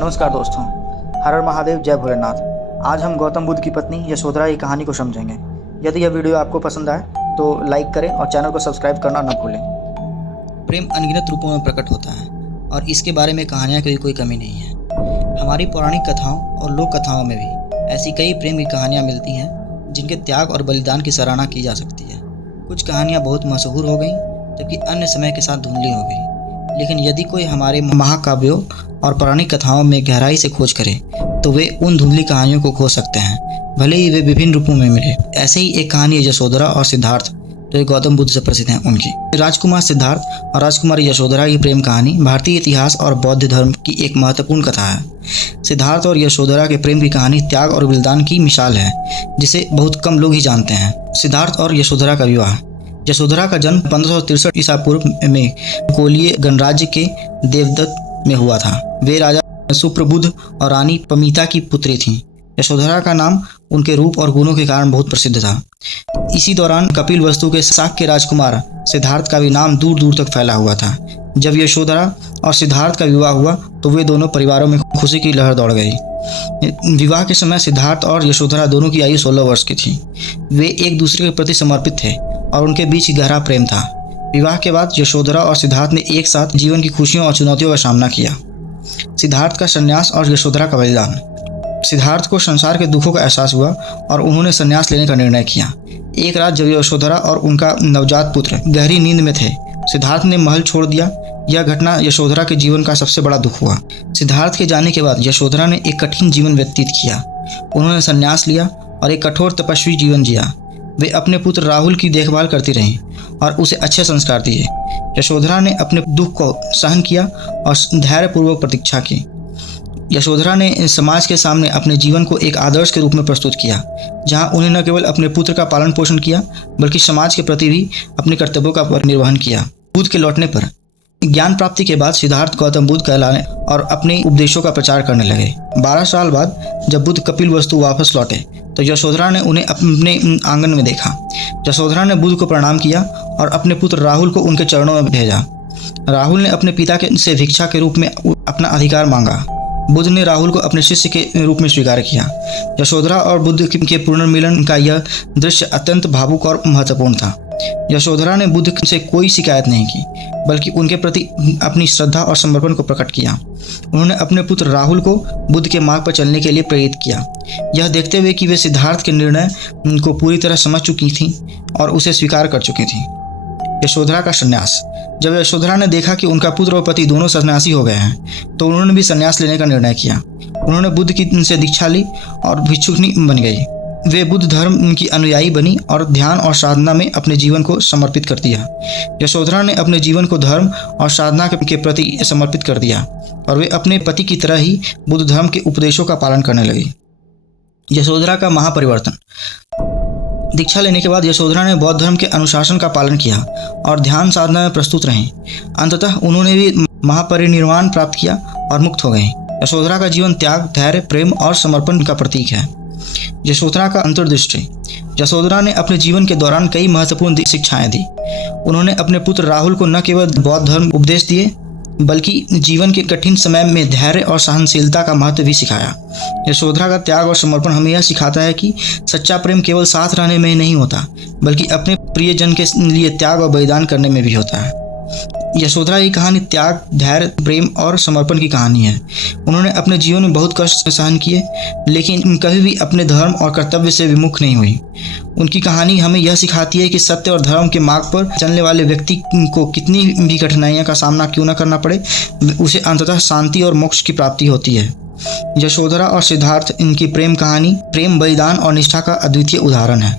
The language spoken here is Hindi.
नमस्कार दोस्तों, हर हर महादेव, जय भोलेनाथ। आज हम गौतम बुद्ध की पत्नी यशोधरा की कहानी को समझेंगे। यदि यह वीडियो आपको पसंद आए तो लाइक करें और चैनल को सब्सक्राइब करना न भूलें। प्रेम अनगिनत रूपों में प्रकट होता है और इसके बारे में कहानियाँ की कोई कमी नहीं है। हमारी पौराणिक कथाओं और लोक कथाओं में भी ऐसी कई प्रेम की कहानियाँ मिलती हैं जिनके त्याग और बलिदान की सराहना की जा सकती है। कुछ कहानियाँ बहुत मशहूर हो गईं जबकि अन्य समय के साथ धुंधली हो गई। लेकिन यदि कोई हमारे महाकाव्यों और पौराणिक कथाओं में गहराई से खोज करे तो वे उन धुंधली कहानियों को खोज सकते हैं, भले ही वे विभिन्न रूपों में मिले। ऐसे ही एक कहानी है यशोधरा और सिद्धार्थ, जो गौतम बुद्ध से प्रसिद्ध हैं उनकी। राजकुमार सिद्धार्थ और राजकुमारी यशोधरा की प्रेम कहानी भारतीय इतिहास और बौद्ध धर्म की एक महत्वपूर्ण कथा है। सिद्धार्थ और यशोधरा के प्रेम की कहानी त्याग और बलिदान की मिसाल है, जिसे बहुत कम लोग ही जानते हैं। सिद्धार्थ और यशोधरा का विवाह। यशोधरा का जन्म 1563 ईसा पूर्व में कोलीय गणराज्य के देवदत्त में हुआ था। वे राजा सुप्रबुद्ध और रानी पमीता की पुत्री थीं। यशोधरा का नाम उनके रूप और गुणों के कारण बहुत प्रसिद्ध था। इसी दौरान कपिलवस्तु के शाक्य राजकुमार सिद्धार्थ का भी नाम दूर दूर तक फैला हुआ था। जब यशोधरा और सिद्धार्थ का विवाह हुआ तो वे दोनों परिवारों में खुशी की लहर दौड़ गई। विवाह के समय सिद्धार्थ और यशोधरा दोनों की आयु 16 वर्ष की थी। वे एक दूसरे के प्रति समर्पित थे और उनके बीच गहरा प्रेम था। विवाह के बाद यशोधरा और सिद्धार्थ ने एक साथ जीवन की खुशियों और चुनौतियों का सामना किया। सिद्धार्थ का संन्यास और यशोधरा का बलिदान। सिद्धार्थ को संसार के दुखों का एहसास हुआ और उन्होंने संन्यास लेने का निर्णय किया। एक रात जब यशोधरा और उनका नवजात पुत्र गहरी नींद में थे, सिद्धार्थ ने महल छोड़ दिया। यह घटना यशोधरा के जीवन का सबसे बड़ा दुख हुआ। सिद्धार्थ के जाने के बाद यशोधरा ने एक कठिन जीवन व्यतीत किया। उन्होंने संन्यास लिया और एक कठोर तपस्वी जीवन जिया। वे अपने पुत्र राहुल की देखभाल करती रहीं और उसे अच्छे संस्कार दिए। यशोधरा ने अपने दुख को सहन किया और धैर्यपूर्वक प्रतीक्षा की। यशोधरा ने समाज के सामने अपने जीवन को एक आदर्श के रूप में प्रस्तुत किया, जहां उन्हें न केवल अपने पुत्र का पालन पोषण किया बल्कि समाज के प्रति भी अपने कर्तव्यों का निर्वहन किया। बुद्ध के लौटने पर ज्ञान प्राप्ति के बाद सिद्धार्थ गौतम बुद्ध कहलाने और अपने उपदेशों का प्रचार करने लगे। 12 साल बाद जब बुद्ध कपिलवस्तु वापस लौटे तो यशोधरा ने उन्हें अपने आंगन में देखा। यशोधरा ने बुद्ध को प्रणाम किया और अपने पुत्र राहुल को उनके चरणों में भेजा। राहुल ने अपने पिता से भिक्षा के रूप में अपना अधिकार मांगा। बुद्ध ने राहुल को अपने शिष्य के रूप में स्वीकार किया। यशोधरा और बुद्ध के पुनर्मिलन का यह दृश्य अत्यंत भावुक और महत्वपूर्ण था। यशोधरा ने बुद्ध से कोई शिकायत नहीं की, बल्कि उनके प्रति अपनी श्रद्धा और समर्पण को प्रकट किया। उन्होंने अपने पुत्र राहुल को बुद्ध के मार्ग पर चलने के लिए प्रेरित किया, यह देखते हुए कि वे सिद्धार्थ के निर्णय को पूरी तरह समझ चुकी थीं और उसे स्वीकार कर चुकी थीं। यशोधरा का संन्यास। जब यशोधरा ने देखा कि उनका पुत्र और पति दोनों सन्यासी हो गए हैं तो उन्होंने भी संन्यास लेने का निर्णय किया। उन्होंने बुद्ध की से दीक्षा ली और भिक्षुकनी बन गई। वे बुद्ध धर्म की अनुयायी बनी और ध्यान और साधना में अपने जीवन को समर्पित कर दिया। यशोधरा ने अपने जीवन को धर्म और साधना के प्रति समर्पित कर दिया और वे अपने पति की तरह ही बुद्ध धर्म के उपदेशों का पालन करने लगी। यशोधरा का महापरिवर्तन। दीक्षा लेने के बाद यशोधरा ने बौद्ध धर्म के अनुशासन का पालन किया और ध्यान साधना में प्रस्तुत रहीं। अंततः उन्होंने भी महापरिनिर्वाण प्राप्त किया और मुक्त हो गईं। यशोधरा का जीवन त्याग, धैर्य, प्रेम और समर्पण का प्रतीक है। यशोधरा का अंतर्दृष्टि। यशोधरा ने अपने जीवन के दौरान कई महत्वपूर्ण शिक्षाएं दी। उन्होंने अपने पुत्र राहुल को न केवल बौद्ध धर्म उपदेश दिए बल्कि जीवन के कठिन समय में धैर्य और सहनशीलता का महत्व भी सिखाया। यशोधरा का त्याग और समर्पण हमें यह सिखाता है कि सच्चा प्रेम केवल साथ रहने में ही नहीं होता, बल्कि अपने प्रियजन के लिए त्याग और बलिदान करने में भी होता है। यशोधरा की कहानी त्याग, धैर्य, प्रेम और समर्पण की कहानी है। उन्होंने अपने जीवन में बहुत कष्ट सहन किए, लेकिन कभी भी अपने धर्म और कर्तव्य से विमुख नहीं हुई। उनकी कहानी हमें यह सिखाती है कि सत्य और धर्म के मार्ग पर चलने वाले व्यक्ति को कितनी भी कठिनाइयों का सामना क्यों न करना पड़े, उसे अंततः शांति और मोक्ष की प्राप्ति होती है। यशोधरा और सिद्धार्थ, इनकी प्रेम कहानी प्रेम, बलिदान और निष्ठा का अद्वितीय उदाहरण है।